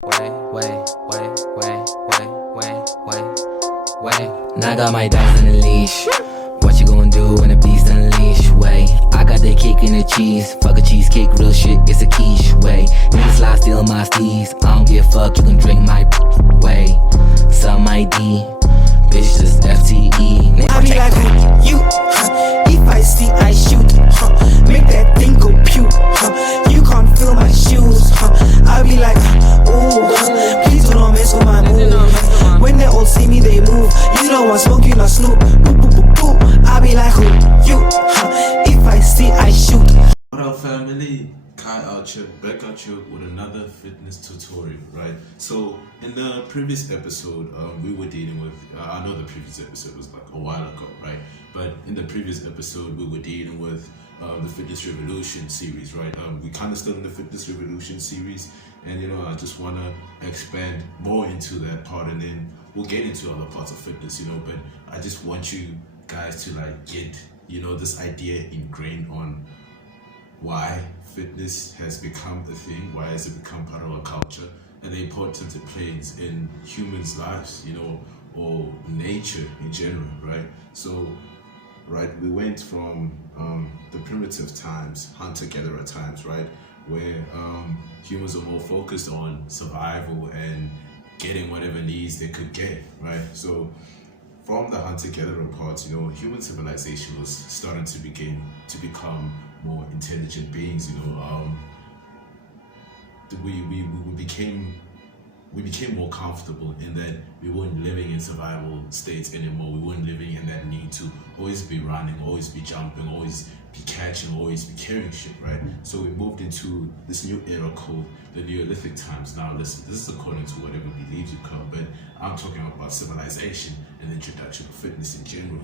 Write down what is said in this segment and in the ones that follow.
Now I got my dogs on the leash. What you gonna do when the beast unleash? I got the cake and the cheese. Fuck a cheesecake, real shit, it's a quiche. Niggas slide steal my steez. I don't give a fuck, you can drink my Sell my D, bitch just FTE. I be like, you, if I see, I shoot, make that thing go pew, you can't feel my shoes, I be like, ooh, please do not mess with my mood. When they all see me, they move. You don't want smoke, you not snoop. Boo, boo, boo, boo. I be like, you, if I see, I shoot. What up, family? Kai out here, back out here with another fitness tutorial, right? So in the previous episode, we were dealing with, I know the previous episode was like a while ago, right? But in the previous episode, we were dealing with the Fitness Revolution series, right? We kind of still in the Fitness Revolution series, and I just want to expand more into that part, and then we'll get into other parts of fitness, but I just want you guys to get, this idea ingrained on why fitness has become a thing, why has it become part of our culture, and the importance it plays in humans' lives, or nature in general, right? So, we went from the primitive times, hunter-gatherer times, right, where humans are more focused on survival and getting whatever needs they could get, right? So, from the hunter-gatherer part, human civilization was starting to become more intelligent beings. We became more comfortable in that we weren't living in survival states anymore. We weren't living in that need to always be running, always be jumping, always be catching, always be carrying shit, right? So we moved into this new era called the Neolithic times. Now listen, this is according to whatever beliefs you come, but I'm talking about civilization and the introduction of fitness in general,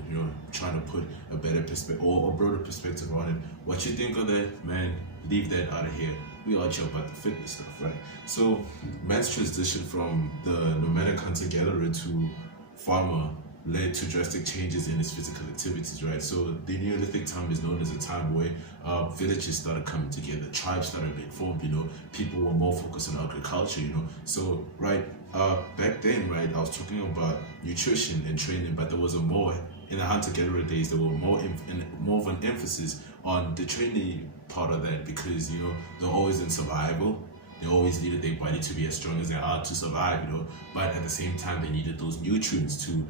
trying to put a better perspective or a broader perspective on it. What you think of that, man, leave that out of here. We all care about the fitness stuff, right? So man's transition from the nomadic hunter-gatherer to farmer led to drastic changes in his physical activities, right? So the Neolithic time is known as a time where villages started coming together, tribes started being formed, people were more focused on agriculture, So, back then, I was talking about nutrition and training, but there was in the hunter-gatherer days, there were more of an emphasis on the training part of that because, they're always in survival. They always needed their body to be as strong as they are to survive, but at the same time, they needed those nutrients to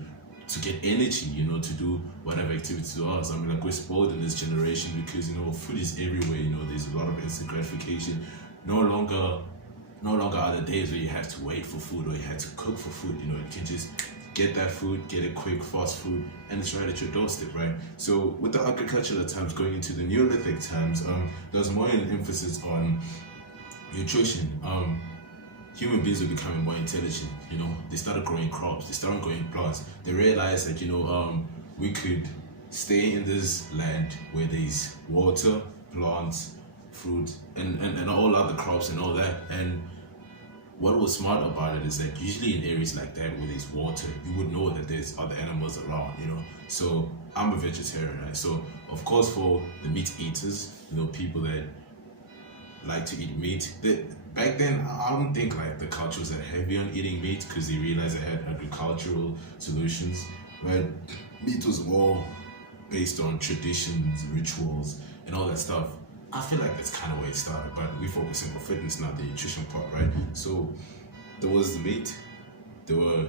get energy, to do whatever activities there are. So, we're spoiled in this generation because, food is everywhere, there's a lot of instant gratification. No longer are the days where you have to wait for food or you have to cook for food, you can just get that food, get it quick, fast food, and it's right at your doorstep, right? So with the agricultural times going into the Neolithic times, there's more an emphasis on nutrition. Human beings are becoming more intelligent, they started growing crops, they started growing plants. They realized that, we could stay in this land where there's water, plants, fruit, and all other crops and all that. And what was smart about it is that usually in areas like that where there's water, you would know that there's other animals around, So I'm a vegetarian, right? So of course for the meat eaters, people that like to eat meat, back then I don't think the culture was that heavy on eating meat because they realized they had agricultural solutions, right? Meat was more based on traditions, rituals, and all that stuff. I feel like that's kind of where it started, but we're focusing on fitness, not the nutrition part, right? So there was the meat, there were,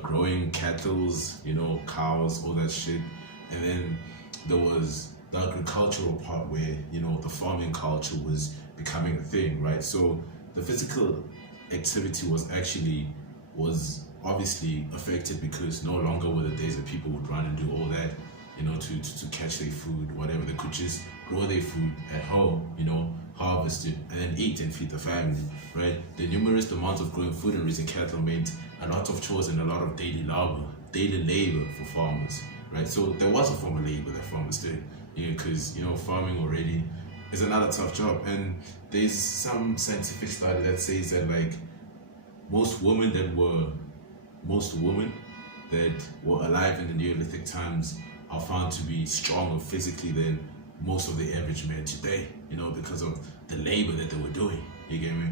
growing cattles, cows, all that shit. And then there was the agricultural part where, the farming culture was becoming a thing, right? So the physical activity was obviously affected because no longer were the days that people would run and do all that, to catch their food, whatever. They could just grow their food at home, harvest it, and then eat and feed the family, right? The numerous amounts of growing food and raising cattle meant a lot of chores and a lot of daily labor for farmers, right? So there was a form of labor that farmers did, because, farming already is another tough job. And there's some scientific study that says that, most women that were alive in the Neolithic times are found to be stronger physically than most of the average men today, because of the labor that they were doing. You get me?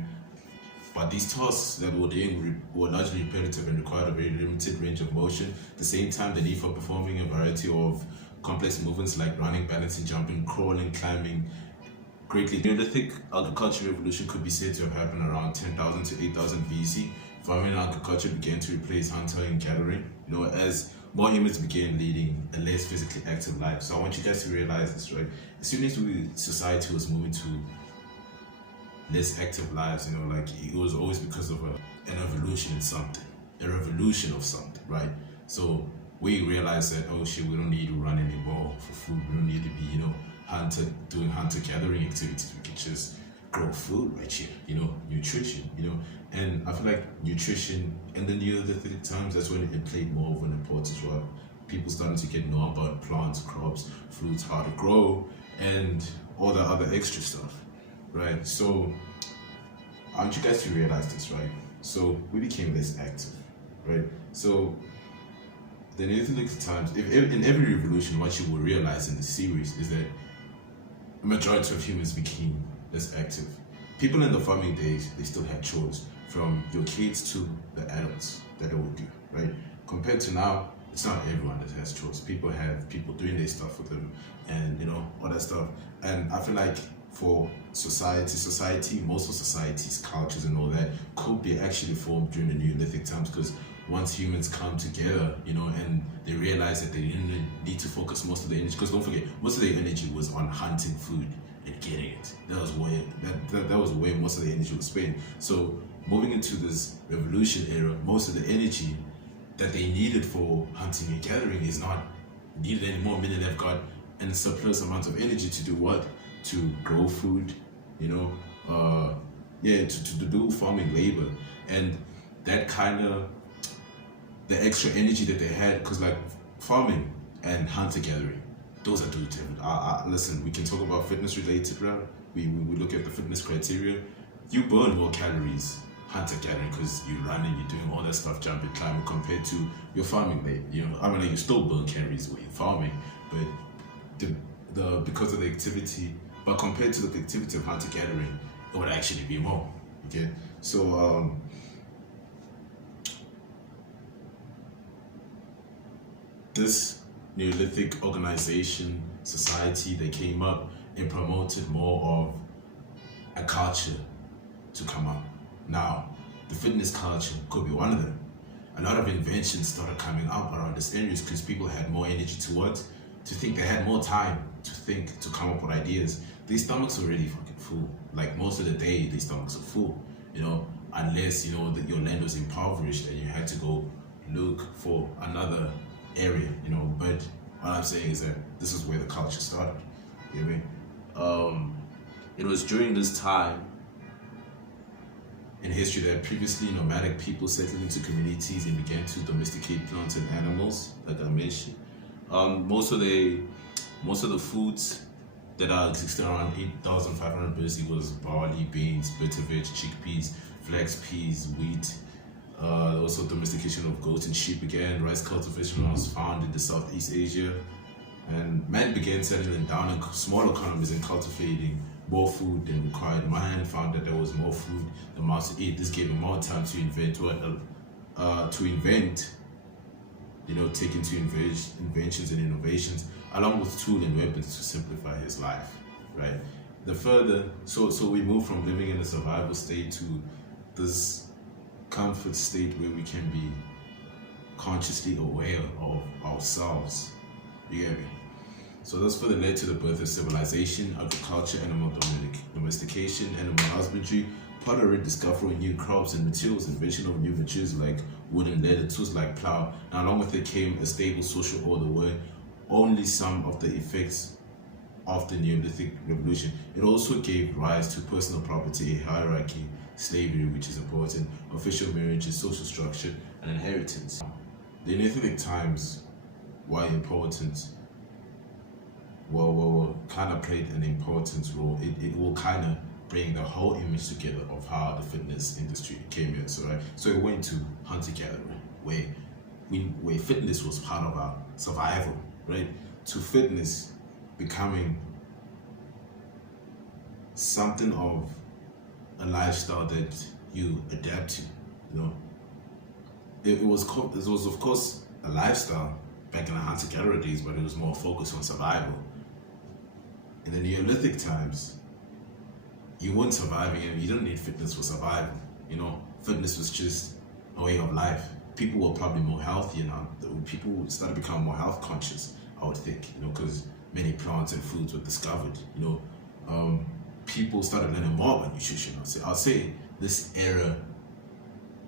But these tasks that we're doing were largely repetitive and required a very limited range of motion. At the same time, the need for performing a variety of complex movements like running, balancing, jumping, crawling, climbing, greatly. The Neolithic agricultural revolution could be said to have happened around 10,000 to 8,000 BC. Farming and agriculture began to replace hunting and gathering, as more humans began leading a less physically active life. So I want you guys to realize this, right? As soon as society was moving to less active lives, like it was always because of an evolution in something, a revolution of something, right? So we realized that, oh shit, we don't need to run anymore for food. We don't need to be, doing hunter-gathering activities. We can just grow food right here, nutrition, and I feel like nutrition in the Neolithic times, that's when it played more of an importance role. People started to get know about plants, crops, fruits, how to grow, and all the other extra stuff, right? So I want you guys to realize this, right? So we became less active, right? So the Neolithic times, in every revolution, what you will realize in the series is that the majority of humans became less active. People in the farming days, they still had chores, from your kids to the adults that they would do, right? Compared to now, it's not everyone that has chores. People have people doing their stuff for them, and all that stuff. And I feel like for society, most of society's cultures and all that could be actually formed during the Neolithic times, because once humans come together, and they realize that they didn't need to focus most of their energy, because don't forget, most of their energy was on hunting food and getting it. That was where most of the energy was spent. So moving into this revolution era, most of the energy that they needed for hunting and gathering is not needed anymore, meaning they've got a surplus amount of energy to do what? To grow food, to do farming labor. And that kind of, the extra energy that they had, because like farming and hunter gathering, those are two different. Listen, we can talk about fitness related, right? We look at the fitness criteria. You burn more calories hunter gathering because you're running, you're doing all that stuff, jumping, climbing, compared to your farming labor. You still burn calories when you're farming, but because of the activity, but compared to the activity of hunter gathering, it would actually be more. Okay, so this Neolithic organization, society that came up and promoted more of a culture to come up. Now, the fitness culture could be one of them. A lot of inventions started coming up around this area because people had more energy to think. They had more time to think, to come up with ideas. Their stomachs were really fucking full. Like most of the day, their stomachs are full, unless, that your land was impoverished and you had to go look for another area, but what I'm saying is that this is where the culture started. You know what I mean? It was during this time in history that previously nomadic people settled into communities and began to domesticate plants and animals, like I mentioned. Most of the foods that are existing around 8,500 BC was barley, beans, bitter veg, chickpeas, flax peas, wheat. Also domestication of goats and sheep began. Rice cultivation was found in the Southeast Asia, and man began settling down in small economies and cultivating more food than required. Man found that there was more food than mouths to eat. This gave him more time to invent taking to inventions and innovations, along with tools and weapons to simplify his life, right? So we move from living in a survival state to this comfort state where we can be consciously aware of ourselves. You get me? So that's further led to the birth of civilization, agriculture, animal domestication, animal husbandry, pottery, discovery of new crops and materials, invention of new materials like wood and leather, tools like plow, and along with it came a stable social order where only some of the effects of the Neolithic revolution. It also gave rise to personal property, a hierarchy, slavery, which is important, official marriages, social structure, and inheritance. The Neolithic times were important. Kind of played an important role. It will kind of bring the whole image together of how the fitness industry came in. So it went to hunter-gatherer, where fitness was part of our survival, right? To fitness becoming something of a lifestyle that you adapt to. You know, it was of course a lifestyle back in the hunter-gatherer days, but it was more focused on survival. In the Neolithic times, you weren't surviving, and you didn't need fitness for survival. You know, fitness was just a way of life. People were probably more healthy now. People started becoming more health conscious, I would think, you know, because many plants and foods were discovered. You know, people started learning more about nutrition. I'll say this era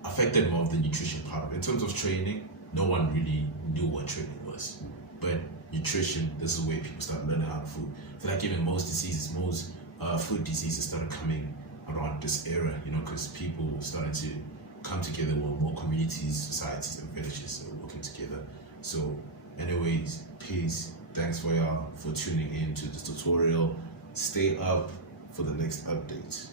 affected more of the nutrition part of it. In terms of training, no one really knew what training was. But nutrition, this is where people started learning how to food. I feel like even most diseases, most food diseases started coming around this era, you know, because people started to come together with more communities, societies, and villages working together. So, anyways, peace. Thanks for y'all for tuning in to this tutorial. Stay up for the next update.